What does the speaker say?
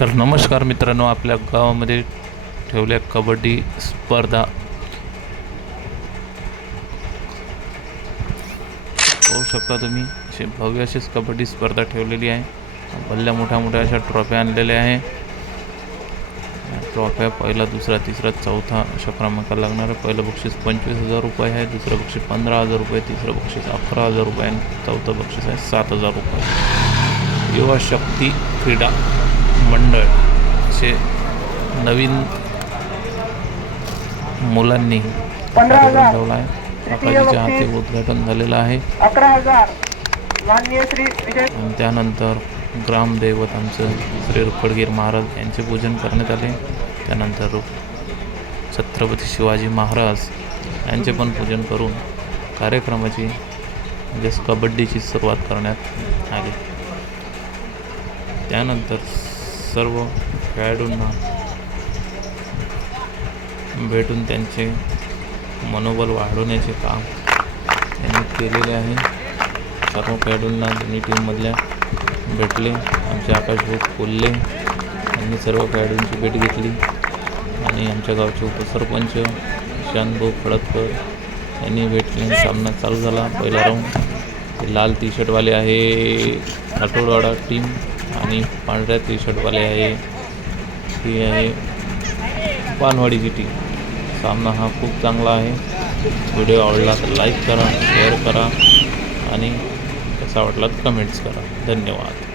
तर नमस्कार मित्रांनो, आपल्या गावामध्ये ठेवल्या कबड्डी स्पर्धा पाहू शकता तुम्ही. अशी भव्य अशीच कबड्डी स्पर्धा ठेवलेली आहे. भल्या मोठ्या अशा ट्रॉफ्या आणलेल्या आहे. ट्रॉफ्या पहिला, दुसरा, तिसरा, चौथा अशा क्रमांकाला लागणार आहे. पहिलं बक्षीस 25,000 रुपये आहे, दुसरं बक्षीस 15,000 रुपये, तिसरं बक्षीस 11,000 रुपये आणि चौथं बक्षीस आहे 7,000 रुपये. युवा शक्ती क्रीडा मंडळ असे नवीन मुलांनी ठेवला आहे. काकाजीच्या हाती उद्घाटन झालेलं आहे. 11,000 माननीय श्री विजय. आणि त्यानंतर ग्रामदैवत आमचं श्री रुखडगीर महाराज यांचे पूजन करण्यात आले. त्यानंतर छत्रपती शिवाजी महाराज यांचे पण पूजन करून कार्यक्रमाची म्हणजेच कबड्डीची सुरुवात करण्यात आली. त्यानंतर सर्व खेळाडूंना भेटून त्यांचे मनोबल वाढवण्याचे काम त्यांनी केलेले आहे. सर्व खेळाडूंना दोन्ही टीममधल्या भेटले. आमचे आकाशभाऊ कोल्हे यांनी सर्व खेळाडूंची भेट घेतली आणि आमच्या गावचे उपसरपंच शांतभाऊ खडतकर यांनी भेट घेऊन सामना चालू झाला. पहिला राऊंड लाल टी शर्टवाले आहे आठवडवाडा टीम आणि पांढऱ्या टी शर्टवाले आहे ही आहे पानवाडीची टीम. सामना हा खूप चांगला आहे. व्हिडिओ आवडला तर लाईक करा, शेअर करा आणि कसा वाटला तर कमेंट्स करा. धन्यवाद.